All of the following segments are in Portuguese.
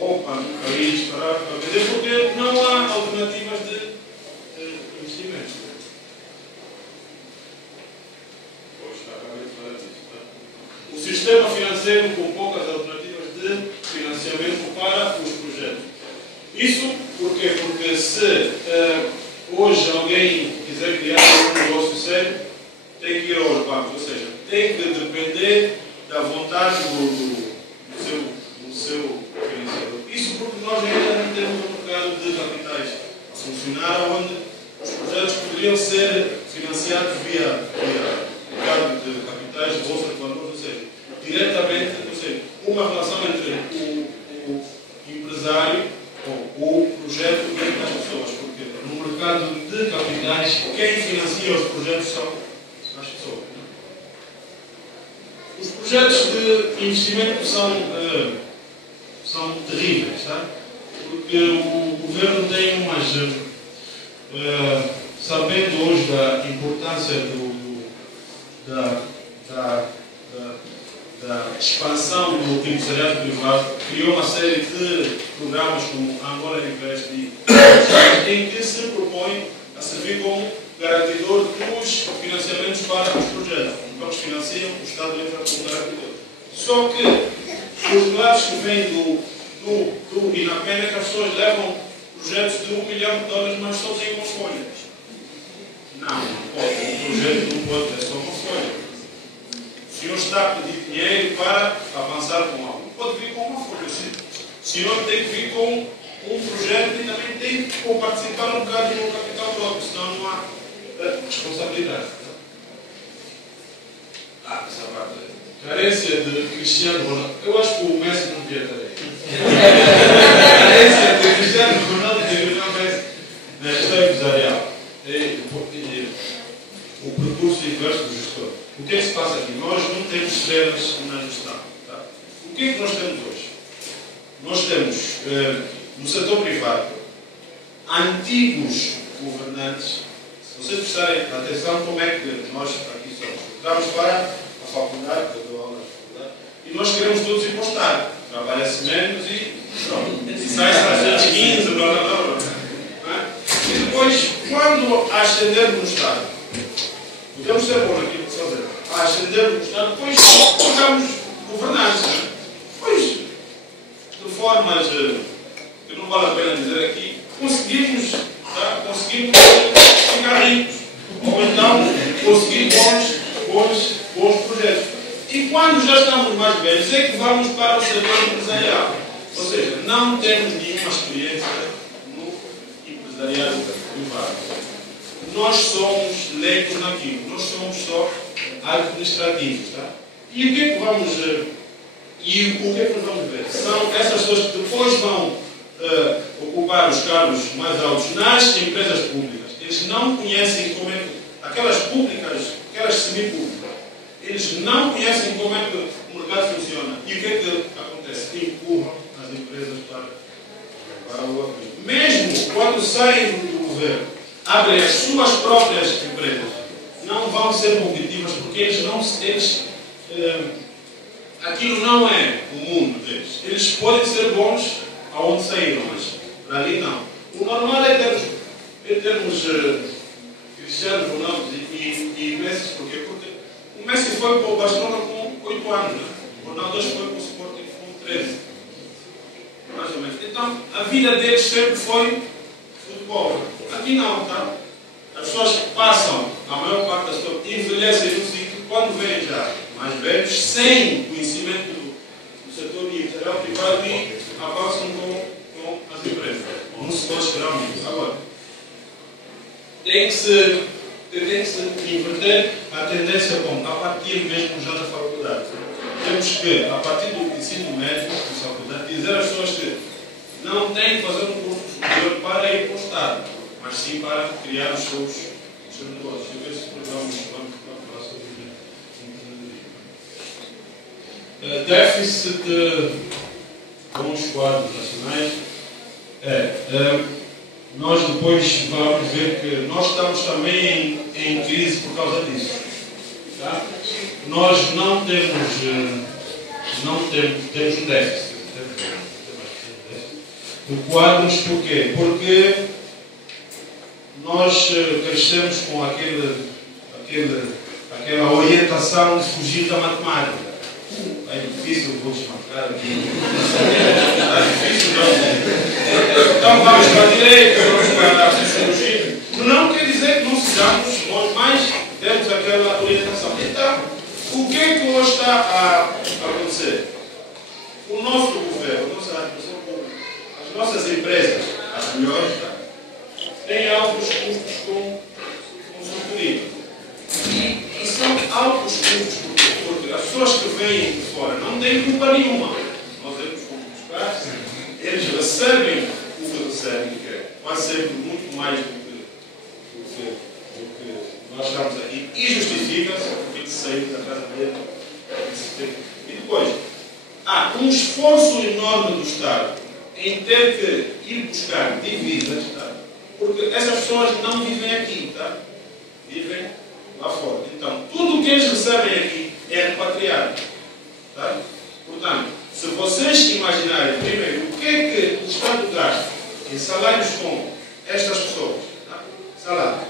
roupa no país para vender, porque não há alternativas de investimento. O sistema financeiro com poucas alternativas de financiamento para os projetos. Isso por quê? Porque se hoje alguém quiser criar um negócio sério, tem que ir aos bancos, ou seja, tem que depender da vontade do seu financiador. Isso porque nós ainda não temos um mercado de capitais a funcionar, onde os projetos poderiam ser financiados via mercado de capitais, bolsa de valores, ou seja, diretamente, ou seja, uma relação entre o empresário ou o projeto e as pessoas, porque no mercado de capitais, quem financia os projetos são as pessoas. Os projetos de investimento são terríveis, tá? Porque o governo tem umas... sabendo hoje da importância da expansão do empresariado privado, criou uma série de programas como Angola Invest, em que se propõe a servir como garantidor dos financiamentos para os projetos. Então, eles financiam, o Estado entra como garantidor. Só que os dados que vêm do INAPEN é que as pessoas levam projetos de $1 milhão, mas só têm uma folha. Não pode. Um projeto não pode ter só uma folha. O senhor está a pedir dinheiro para avançar com algo. Não pode vir com uma folha. O senhor tem que vir com um projeto e também tem que participar um bocado no capital próprio, senão não há responsabilidade. Essa parte. Carência de Cristiano Ronaldo. Eu acho que o Messi não devia estar aí. Carência de Cristiano Ronaldo devia estar na gestão empresarial. O percurso inverso do gestor. O que é que se passa aqui? Nós não temos estrelas na gestão. Tá? O que é que nós temos hoje? Nós temos, no setor privado, antigos governantes. Se vocês prestarem atenção, como é que nós aqui somos? Vamos para a faculdade, eu dou aula na faculdade, e nós queremos todos ir para o Estado. Trabalha-se menos e pronto. E sai-se 315, blá blá blá. E depois, quando ascender no Estado, podemos ser bons naquilo que fazer. A ascender no Estado, depois colocamos governança. Pois, de formas que não vale a pena dizer aqui, conseguimos ficar ricos. Ou então conseguir bons projetos. E quando já estamos mais velhos, é que vamos para o setor empresarial. Ou seja, não temos nenhuma experiência no empresariado privado. Nós somos leigos naquilo, nós somos só administrativos. Tá? E o que é que vamos ver? São essas pessoas que depois vão ocupar os cargos mais altos nas empresas públicas. Eles não conhecem como é que aquelas públicas, aquelas semipúblicas, eles não conhecem como é que o mercado funciona. E o que é que acontece? Empurram as empresas para o outro. Mesmo quando saem do governo, abrem as suas próprias empresas, não vão ser competitivas porque aquilo não é o mundo deles. Eles podem ser bons aonde saíram, mas para ali não. O normal é termos Cristiano Ronaldo e Messi. Por quê? Porque o Messi foi para o Barcelona com 8 anos. Né? O Ronaldo foi para o Sporting com 13. Mais ou menos. Então, a vida deles sempre foi futebol. Aqui não, tá? As pessoas passam, a maior parte das pessoas, envelhecem no sítio, quando vêm já mais velhos, sem conhecimento do setor empresarial privado e avançam com as empresas. Não se pode esperar muito. Agora, tem que se inverter a tendência como? A partir mesmo já da faculdade. Temos que, a partir do ensino médio, da faculdade, dizer às pessoas que não têm que fazer um curso superior para ir para o Estado, mas sim para criar os seus negócios. Eu vejo se vamos falar sobre empreendedorismo. Déficit com os quadros nacionais. Nós depois vamos ver que nós estamos também em crise por causa disso. Tá? Nós não temos um déficit. de quadros, porquê? Porque nós crescemos com aquela orientação de fugir da matemática. É difícil, vou desmarcar aqui. Está difícil, não? Então vamos para a direita, vamos para a sociologia. Não quer dizer que não sejamos nós, mas temos aquela orientação. Então, o que é que hoje está a acontecer? O nosso governo, as nossas empresas, as melhores, têm altos custos com consultoria. E são altos custos porque as pessoas que vêm de fora não têm culpa nenhuma. Nós temos como buscar, eles recebem o que recebem, que é quase sempre muito mais do que nós estamos aqui, e justifica-se porque se saiu da casa dele. E depois, há um esforço enorme do Estado em ter que ir buscar divisas, tá? Porque essas pessoas não vivem aqui, tá? Vivem lá fora. Então, tudo o que eles recebem aqui é repatriado. Tá? Portanto, se vocês imaginarem primeiro o que é que o Estado gasta em salários com estas pessoas, tá? Salário,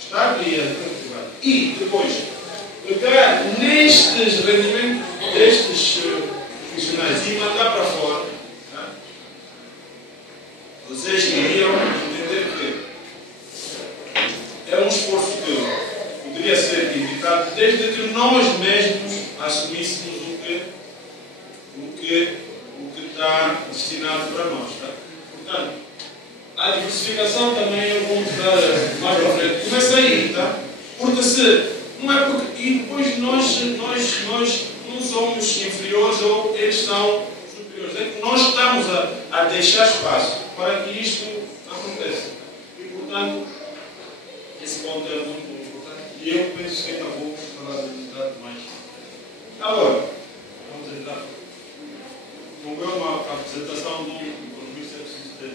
Estado e a privada, e depois pegar nestes rendimentos destes profissionais e mandar para fora, tá? Vocês iriam entender que é um esforço que poderia ser evitado desde que nós mesmos assumíssemos o que está destinado para nós. Tá? Portanto, a diversificação também eu vou mostrar mais para frente. Começa aí, tá? Porque se não é porque. E depois nós não somos inferiores ou eles são superiores. É que nós estamos a deixar espaço para que isto aconteça. E portanto, esse ponto é muito. E eu penso que ainda vou falar de mais. Agora, vamos entrar. Como é uma apresentação do economista, é preciso ter.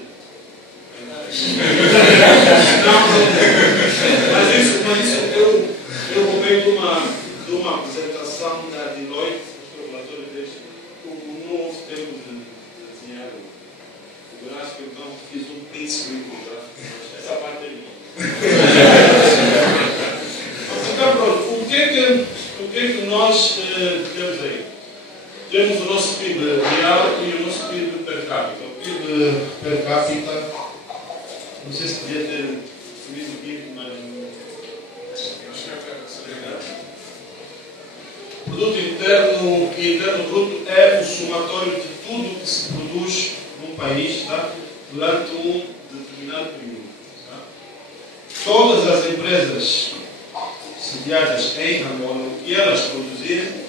Mas isso eu roubei de uma apresentação da Deloitte, os reguladores deste, como não houve tempo de desenhar o gráfico, então fiz um print screen do gráfico. Essa parte é minha. O que é que nós temos aí? Temos o nosso PIB real e o nosso PIB per capita. O PIB per capita, não sei se podia ter subido o PIB, mas acho que é o produto interno e interno bruto é o somatório de tudo que se produz num país, tá? Durante um determinado período. Tá? Todas as empresas sediadas em Angola, o que elas produzirem,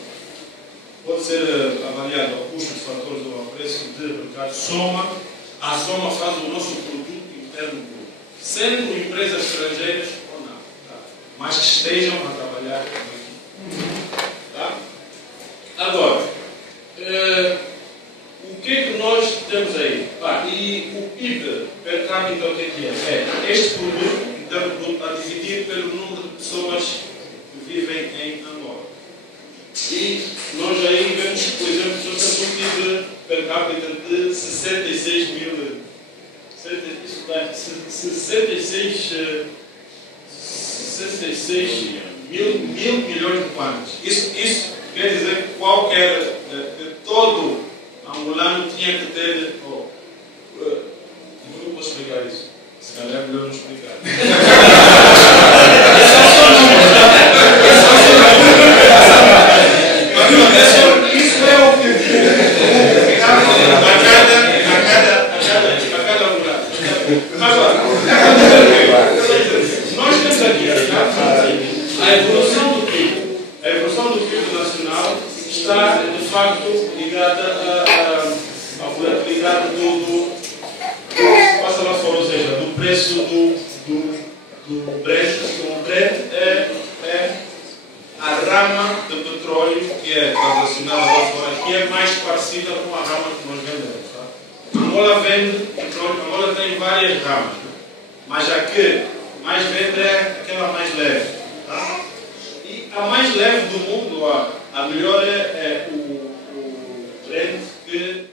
pode ser avaliado ao custo de fatores ou ao preço de mercado. A soma faz o nosso produto interno bruto, sendo empresas estrangeiras ou não, tá? Mas que estejam a trabalhar aqui. Tá? Agora, o que é que nós temos aí? E o PIB per capita, o que é? É este produto interno bruto a dividir pelo número de pessoas que vivem em Angola. E nós aí vemos, por exemplo, que nós temos um PIB per capita de 66 mil. 66 mil milhões de kwanzas. Isso quer dizer que qualquer, todo angolano tinha que ter. Como eu posso explicar isso? Se calhar é melhor não explicar. Isso é o que a cada lugar. Agora, nós temos aqui a evolução do PIB. A evolução do PIB nacional está, de facto, ligada à volatilidade do passa lá fora, ou seja, do preço do Brent. O Brent é a rama de petróleo que é transacionada lá fora, que é mais parecida com a rama que nós vendemos. Tá? Angola vende petróleo, Angola tem várias ramas, mas a que mais vende é aquela mais leve. Tá? E a mais leve do mundo, a melhor é o Brent, que